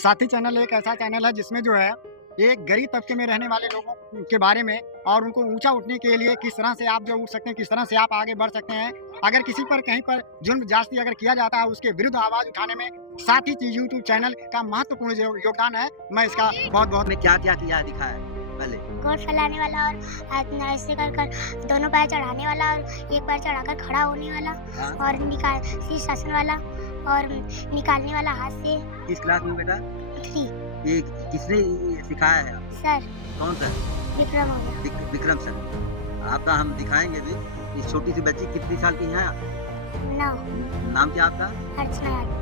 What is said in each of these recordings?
साथी चैनल एक ऐसा चैनल है जिसमें जो है एक गरीब तबके में रहने वाले लोगों के बारे में और उनको ऊंचा उठने के लिए किस तरह से आप जो उठ सकते हैं, किस तरह से आप आगे बढ़ सकते हैं। अगर किसी पर कहीं पर जुल्म जास्ती अगर किया जाता है उसके विरुद्ध आवाज उठाने में साथी यूट्यूब चैनल का महत्वपूर्ण योगदान है। मैं इसका बहुत बहुत में क्या-क्या किया दिखाया है पहले? गोड़ फैलाने वाला और ऐसे कर कर दोनों पैर चढ़ाने वाला और एक पैर चढ़ाकर खड़ा होने वाला हाँ, और निकाल शीर्षासन वाला और निकालने वाला हाथ से। किस क्लास में बेटा? 3। ये किसने ये सिखाया है आपको? सर कौन सर? विक्रम हो गया। विक्रम सर। आपका हम दिखाएँगे भी। इस छोटी सी बच्ची कितनी साल की हैं आप? 9। नाम क्या आपका? अर्चना यादव।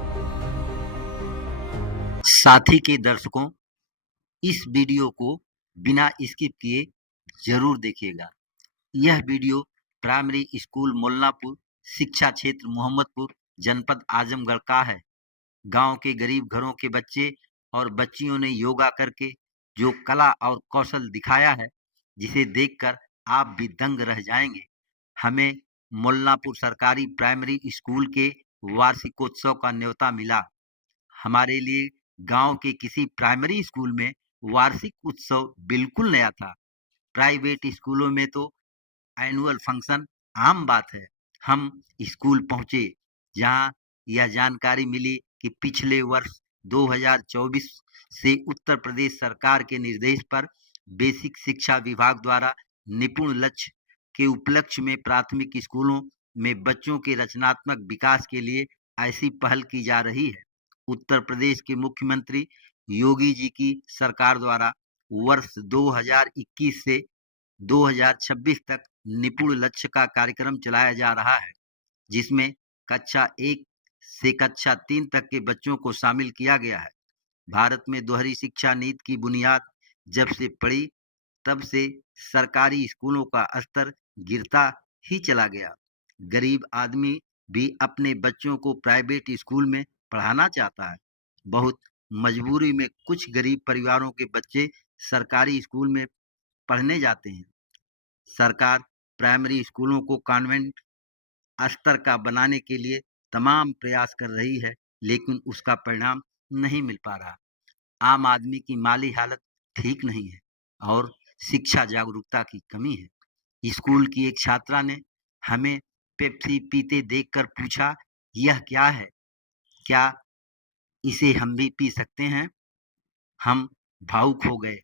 साथी के दर्शकों, इस वीडियो को बिना स्किप किए जरूर देखिएगा। यह वीडियो प्राइमरी स्कूल मोल्लापुर, शिक्षा क्षेत्र मोहम्मदपुर, जनपद आजमगढ़ का है। गांव के गरीब घरों के बच्चे और बच्चियों ने योगा करके जो कला और कौशल दिखाया है, जिसे देखकर आप भी दंग रह जाएंगे। हमें मोल्लापुर सरकारी प्राइमरी स्कूल के वार्षिकोत्सव का न्योता मिला। हमारे लिए गांव के किसी प्राइमरी स्कूल में वार्षिक उत्सव बिल्कुल नया था। प्राइवेट स्कूलों में तो एनुअल फंक्शन आम बात है। हम स्कूल पहुंचे, जहां यह जानकारी मिली कि पिछले वर्ष 2024 से उत्तर प्रदेश सरकार के निर्देश पर बेसिक शिक्षा विभाग द्वारा निपुण लक्ष्य के उपलक्ष्य में प्राथमिक स्कूलों में बच्चों के रचनात्मक विकास के लिए ऐसी पहल की जा रही है। उत्तर प्रदेश के मुख्यमंत्री योगी जी की सरकार द्वारा वर्ष 2021 से 2026 तक निपुण लक्ष्य का कार्यक्रम चलाया जा रहा है, जिसमें कक्षा 1 से कक्षा 3 तक के बच्चों को शामिल किया गया है। भारत में दोहरी शिक्षा नीति की बुनियाद जब से पड़ी, तब से सरकारी स्कूलों का स्तर गिरता ही चला गया। गरीब आदमी भी अपने बच्चों को प्राइवेट स्कूल में पढ़ाना चाहता है। बहुत मजबूरी में कुछ गरीब परिवारों के बच्चे सरकारी स्कूल में पढ़ने जाते हैं। सरकार प्राइमरी स्कूलों को कॉन्वेंट स्तर का बनाने के लिए तमाम प्रयास कर रही है, लेकिन उसका परिणाम नहीं मिल पा रहा। आम आदमी की माली हालत ठीक नहीं है और शिक्षा जागरूकता की कमी है। स्कूल की एक छात्रा ने हमें पेप्सी पीते देखकर पूछा, यह क्या है? क्या इसे हम भी पी सकते हैं? हम भावुक हो गए।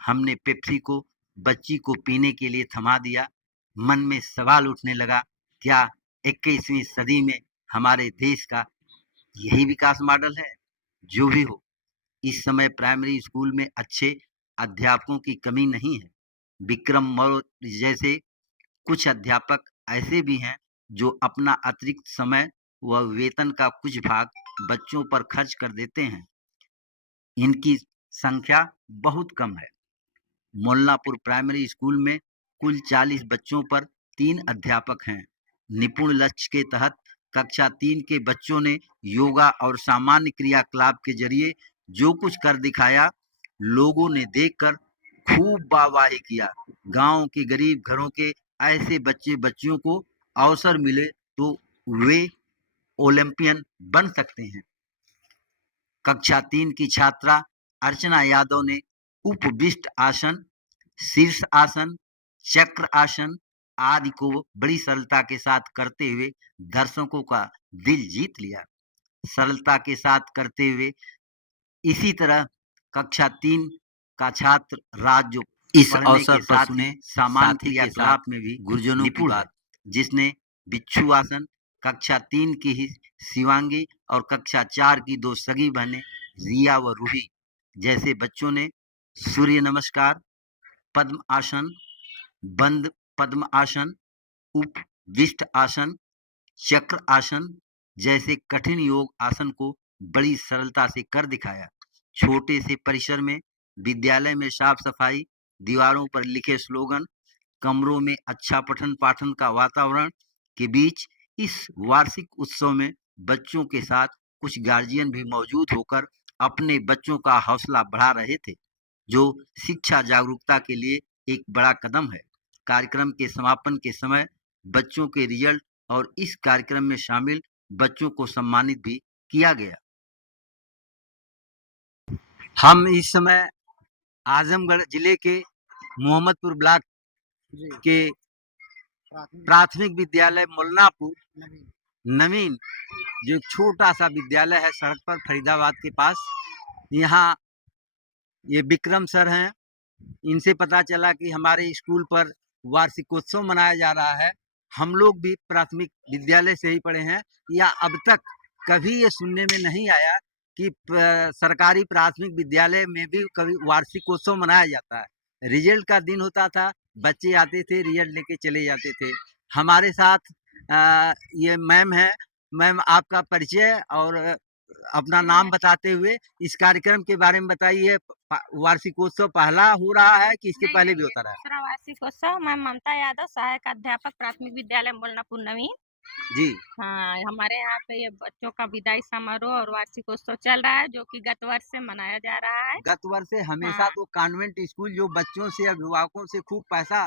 हमने पेप्सी को बच्ची को पीने के लिए थमा दिया। मन में सवाल उठने लगा, क्या 21वीं सदी में हमारे देश का यही विकास मॉडल है? जो भी हो, इस समय प्राइमरी स्कूल में अच्छे अध्यापकों की कमी नहीं है। विक्रम मौर्य जैसे कुछ अध्यापक ऐसे भी हैं जो अपना अतिरिक्त समय व वेतन का कुछ भाग बच्चों पर खर्च कर देते हैं। इनकी संख्या बहुत कम है। मोल्लापुर प्राइमरी स्कूल में कुल 40 बच्चों पर 3 अध्यापक हैं। निपुण लक्ष्य के तहत कक्षा 3 के बच्चों ने योगा और सामान्य क्रियाकलाप के जरिए जो कुछ कर दिखाया, लोगों ने देखकर खूब वाहवाही किया। गांव के गरीब घरों के ऐसे बच्चे बच्चियों को अवसर मिले तो वे ओलंपियन बन सकते हैं। कक्षा 3 की छात्रा अर्चना यादव ने उपविष्ट आसन, शीर्ष आसन, चक्र आसन आदि को बड़ी सरलता के साथ करते हुए दर्शकों का दिल जीत लिया। सरलता के साथ करते हुए इसी तरह कक्षा 3 का छात्र राज इस अवसर पर सुने सामान्य क्रियाकलाप में भी गुरुजनों की बात, जिसने बिच्छू आसन, कक्षा 3 की ही शिवांगी और कक्षा 4 की 2 सगी बहनें रिया व रूही जैसे बच्चों ने सूर्य नमस्कार, पद्म आसन, बंद पद्म आसन, उपविष्ट आसन, चक्र आसन जैसे कठिन योग आसन को बड़ी सरलता से कर दिखाया। छोटे से परिसर में विद्यालय में साफ सफाई, दीवारों पर लिखे स्लोगन, कमरों में अच्छा पठन पाठन का वातावरण के बीच इस वार्षिक उत्सव में बच्चों के साथ कुछ गार्जियन भी मौजूद होकर अपने बच्चों का हौसला बढ़ा रहे थे, जो शिक्षा जागरूकता के लिए एक बड़ा कदम है। कार्यक्रम के समापन के समय बच्चों के रिजल्ट और इस कार्यक्रम में शामिल बच्चों को सम्मानित भी किया गया। हम इस समय आजमगढ़ जिले के मोहम्मदपुर ब्लॉक जी के प्राथमिक प्राथमिक विद्यालय मुल्लापुर नवीन नवीन, जो एक छोटा सा विद्यालय है सड़क पर फरीदाबाद के पास, यहाँ ये विक्रम सर हैं। इनसे पता चला कि हमारे स्कूल पर वार्षिकोत्सव मनाया जा रहा है। हम लोग भी प्राथमिक विद्यालय से ही पढ़े हैं, या अब तक कभी ये सुनने में नहीं आया कि सरकारी प्राथमिक विद्यालय में भी कभी वार्षिकोत्सव मनाया जाता है। रिजल्ट का दिन होता था, बच्चे आते थे, रिजल्ट लेके चले जाते थे। हमारे साथ ये मैम है। मैम, आपका परिचय और अपना नाम बताते हुए इस कार्यक्रम के बारे में बताइए। वार्षिकोत्सव पहला हो रहा है कि इसके पहले भी होता रहा है? दूसरा वार्षिकोत्सव। मैं ममता यादव, सहायक अध्यापक प्राथमिक विद्यालय मुल्लापुर नवीन। जी। हाँ, हमारे यहाँ पे ये बच्चों का विदाई समारोह और वार्षिकोत्सव चल रहा है, जो कि गत वर्ष से मनाया जा रहा है। गत वर्ष से हमेशा हाँ। तो कॉन्वेंट स्कूल जो बच्चों से, अभिभावकों से खूब पैसा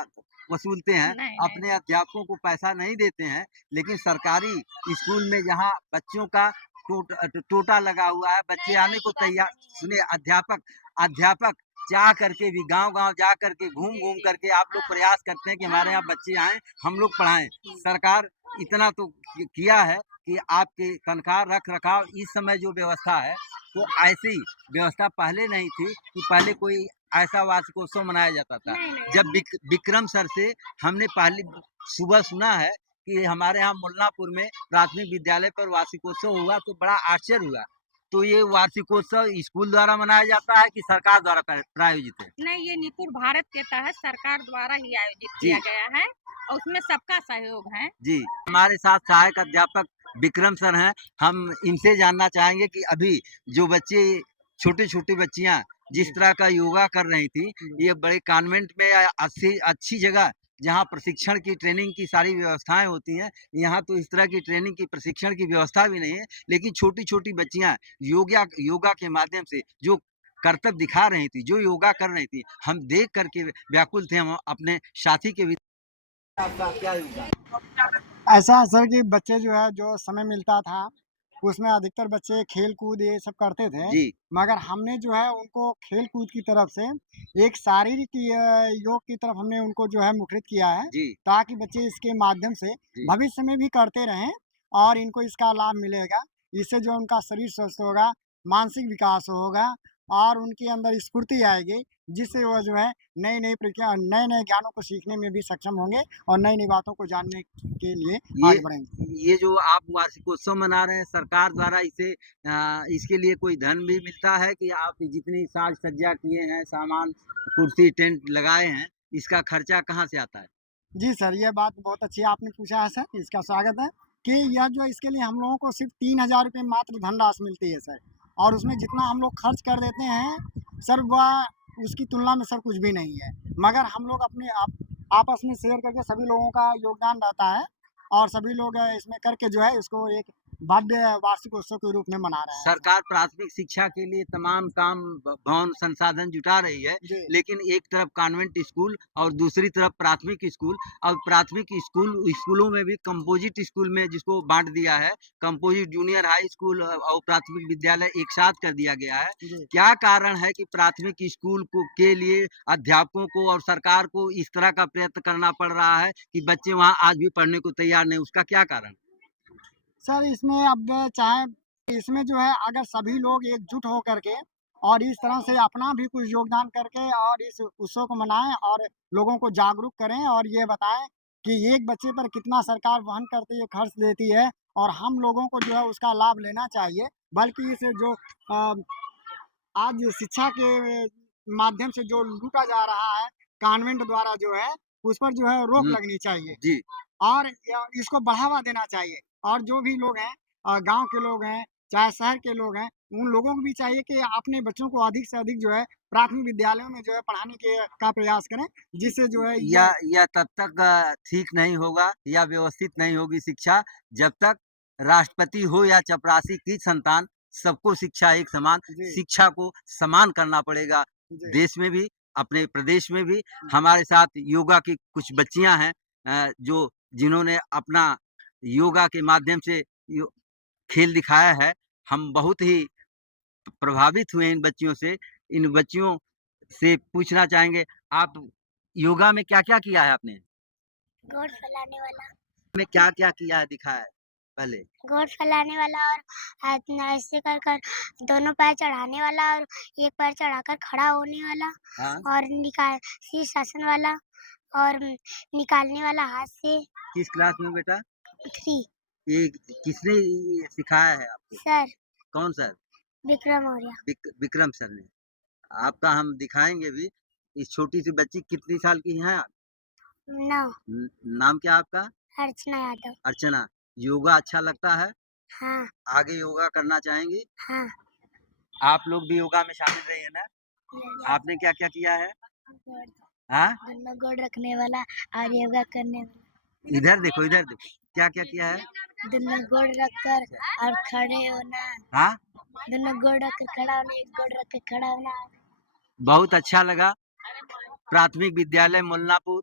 वसूलते हैं, नहीं, अपने अध्यापकों को पैसा नहीं देते हैं, लेकिन सरकारी स्कूल में जहाँ बच्चों का टोटा लगा हुआ है, बच्चे आने को तैयार। सुनिए, अध्यापक अध्यापक चाह करके भी गांव-गांव जा करके घूम-घूम करके आप लोग प्रयास करते हैं कि हमारे यहाँ बच्चे आएँ, हम लोग पढ़ाएँ। सरकार इतना तो किया है कि आपकी तनख्वाह, रख-रखाव, इस समय जो व्यवस्था है, तो ऐसी व्यवस्था पहले नहीं थी कि पहले कोई ऐसा वार्षिकोत्सव मनाया जाता था। जब विक्रम सर से हमने पहली सुबह सुना है कि हमारे यहाँ मुल्लापुर में प्राथमिक विद्यालय पर वार्षिकोत्सव हुआ, तो बड़ा आश्चर्य हुआ। तो ये वार्षिकोत्सव स्कूल द्वारा मनाया जाता है कि सरकार द्वारा प्रायोजित है? नहीं, ये निपुण भारत के तहत सरकार द्वारा ही आयोजित जी। किया गया है और उसमें सबका सहयोग है। जी, हमारे साथ सहायक अध्यापक विक्रम सर हैं। हम इनसे जानना चाहेंगे कि अभी जो बच्चे, छोटी-छोटी बच्चियाँ जिस तरह का योगा कर रही थी, ये बड़े कॉन्वेंट में अच्छी जगह जहाँ प्रशिक्षण की, ट्रेनिंग की सारी व्यवस्थाएँ होती हैं, यहाँ तो इस तरह की ट्रेनिंग की, प्रशिक्षण की व्यवस्था भी नहीं है। लेकिन छोटी-छोटी बच्चियाँ योगा के माध्यम से जो करतब दिखा रही थी, जो योगा कर रही थी, हम देख कर के व्याकुल थे। हम अपने साथी के भी आपका क्या योगदान? ऐसा है सर कि बच्चे जो है, जो समय मिलता था, उसमें अधिकतर बच्चे खेल-कूद ये सब करते थे। जी, मगर हमने जो है उनको खेल-कूद की तरफ से एक शारीरिक योग की तरफ हमने उनको जो है मुखरित किया है, जी, ताकि बच्चे इसके माध्यम से जी। भविष्य में भी करते रहें और इनको इसका लाभ मिलेगा। इससे जो उनका शरीर स्वस्थ होगा, मानसिक विकास होगा और उनके अंदर स्फूर्ति आएगी, जिससे वो जो है नए-नए ज्ञानों को सीखने में भी सक्षम होंगे और नई-नई बातों को जानने के लिए ये आगे बढ़ेंगे। ये जो आप वार्षिकोत्सव मना रहे हैं, सरकार द्वारा इसे इसके लिए कोई धन भी मिलता है कि आप जितनी साज-सज्जा किए हैं, सामान, कुर्सी, टेंट लगाए हैं, इसका खर्चा कहाँ से आता है? जी सर, ये बात बहुत अच्छी आपने पूछा है सर, इसका स्वागत है कि यह जो इसके लिए हम लोगों को सिर्फ़ 3000 रुपए मात्र धनराशि मिलती है सर, और उसमें जितना हम लोग खर्च कर देते हैं, सर वह उसकी तुलना में सर कुछ भी नहीं है। मगर हम लोग अपने आपस में शेयर करके सभी लोगों का योगदान रहता है और सभी लोग इसमें करके जो है इसको एक भव्य वार्षिकोत्सव के रूप में मना रहे हैं सर। सरकार प्राथमिक शिक्षा के लिए तमाम काम, भवन संसाधन जुटा रही है, जी। लेकिन एक तरफ कॉन्वेंट स्कूल और दूसरी तरफ प्राथमिक स्कूल, और प्राथमिक स्कूलों में भी कंपोजिट स्कूल में जिसको बांट दिया है, कंपोजिट जूनियर हाई स्कूल और प्राथमिक विद्यालय एक साथ कर दिया गया है। जी। क्या कारण है कि प्राथमिक स्कूल के लिए अध्यापकों को और सरकार को इस तरह का प्रयत्न करना पड़ रहा है कि बच्चे वहाँ आज भी पढ़ने को तैयार नहीं? उसका क्या कारण? सर इसमें अब चाहे इसमें जो है अगर सभी लोग एकजुट हो करके और इस तरह से अपना भी कुछ योगदान करके और इस उत्सव को मनाएं और लोगों को जागरूक करें और ये बताएं कि एक बच्चे पर कितना सरकार वहन करती है, खर्च देती है और हम लोगों को जो है उसका लाभ लेना चाहिए। बल्कि इस जो आज शिक्षा के माध्यम से जो लूटा जा रहा है कॉन्वेंट द्वारा जो है, उस पर जो है रोक हुँ, लगनी चाहिए। जी। और इसको बढ़ावा देना चाहिए और जो भी लोग हैं गाँव के लोग हैं, चाहे शहर के लोग हैं, उन लोगों को भी चाहिए कि अपने बच्चों को अधिक से अधिक जो है प्राथमिक विद्यालयों में जो है पढ़ाने के का प्रयास करें, जिससे जो है ये यह तब तक ठीक नहीं होगा या व्यवस्थित नहीं होगी शिक्षा, जब तक राष्ट्रपति हो या चपरासी की संतान, सबको शिक्षा एक समान, जी, शिक्षा को समान करना पड़ेगा। जी, देश में भी, अपने प्रदेश में भी। हमारे साथ योगा की कुछ बच्चियां हैं, जो जिन्होंने अपना योगा के माध्यम से खेल दिखाया है। हम बहुत ही प्रभावित हुए इन बच्चियों से इन बच्चियों से पूछना चाहेंगे, आप योगा में क्या-क्या किया है आपने? गोड फैलाने वाला, में क्या-क्या किया है दिखाया है पहले? गोड फैलाने वाला और ऐसे कर कर दोनों पैर चढ़ाने वाला और एक पैर चढ़ाकर खड़ा होने वाला हाँ, और शीर्षासन वाला और निकालने वाला हाथ से। किस क्लास में बेटा? 3 ये किसने ये सिखाया है आपको? सर कौन सर? विक्रम मौर्य। विक्रम सर ने। आपका हम दिखाएँगे भी। इस छोटी सी बच्ची कितनी साल की हैं आप? 9 नाम क्या आपका? अर्चना यादव। अर्चना। योगा अच्छा लगता है? हाँ आगे योगा करना चाहेंगी? हाँ आप लोग भी योगा में शामिल रही हैं ना? आपने क्या-क्या किया है? हाँ? दोनों गोड रखने वाला और योगा करने वाला, इधर देखो, इधर देखो। क्या-क्या किया है? दोनों गोड रखकर और खड़े होना, हाँ? दोनों गोड रख कर खड़ा होना, एक गोड रख कर खड़ा होना। बहुत अच्छा लगा। प्राथमिक विद्यालय मुल्लापुर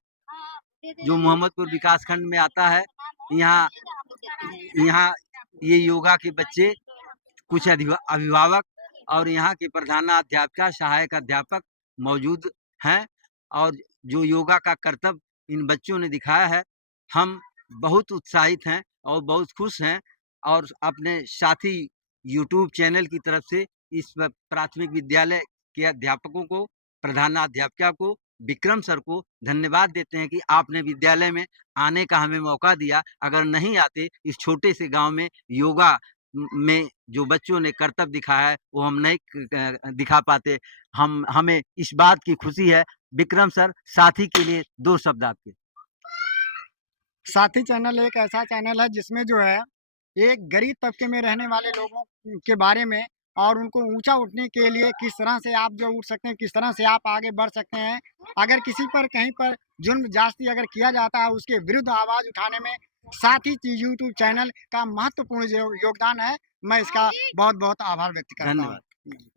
जो मोहम्मदपुर विकासखंड में आता है, यहाँ यहाँ ये योगा के बच्चे, कुछ अभिभावक और यहाँ की प्रधानाध्यापिका, सहायक अध्यापक मौजूद हैं और जो योगा का कर्तव्य इन बच्चों ने दिखाया है, हम बहुत उत्साहित हैं और बहुत खुश हैं और अपने साथी यूट्यूब चैनल की तरफ से इस प्राथमिक विद्यालय के अध्यापकों को, प्रधानाध्यापिका को, विक्रम सर को धन्यवाद देते हैं कि आपने विद्यालय में आने का हमें मौका दिया। अगर नहीं आते, इस छोटे से गाँव में योगा में जो बच्चों ने कर्तव्य दिखाया है, वो हम नहीं दिखा पाते। हमें इस बात की खुशी है। विक्रम सर, साथी के लिए 2 शब्द आपके। साथी चैनल एक ऐसा चैनल है जिसमें जो है एक गरीब तबके में रहने वाले लोगों के बारे में और उनको ऊंचा उठने के लिए किस तरह से आप जो उठ सकते हैं, किस तरह से आप आगे बढ़ सकते हैं। अगर किसी पर कहीं पर जुर्म जास्ती अगर किया जाता है, उसके विरुद्ध आवाज़ उठाने में साथी यूट्यूब चैनल का महत्वपूर्ण योगदान है। मैं इसका बहुत बहुत आभार व्यक्त करता हूँ। धन्यवाद।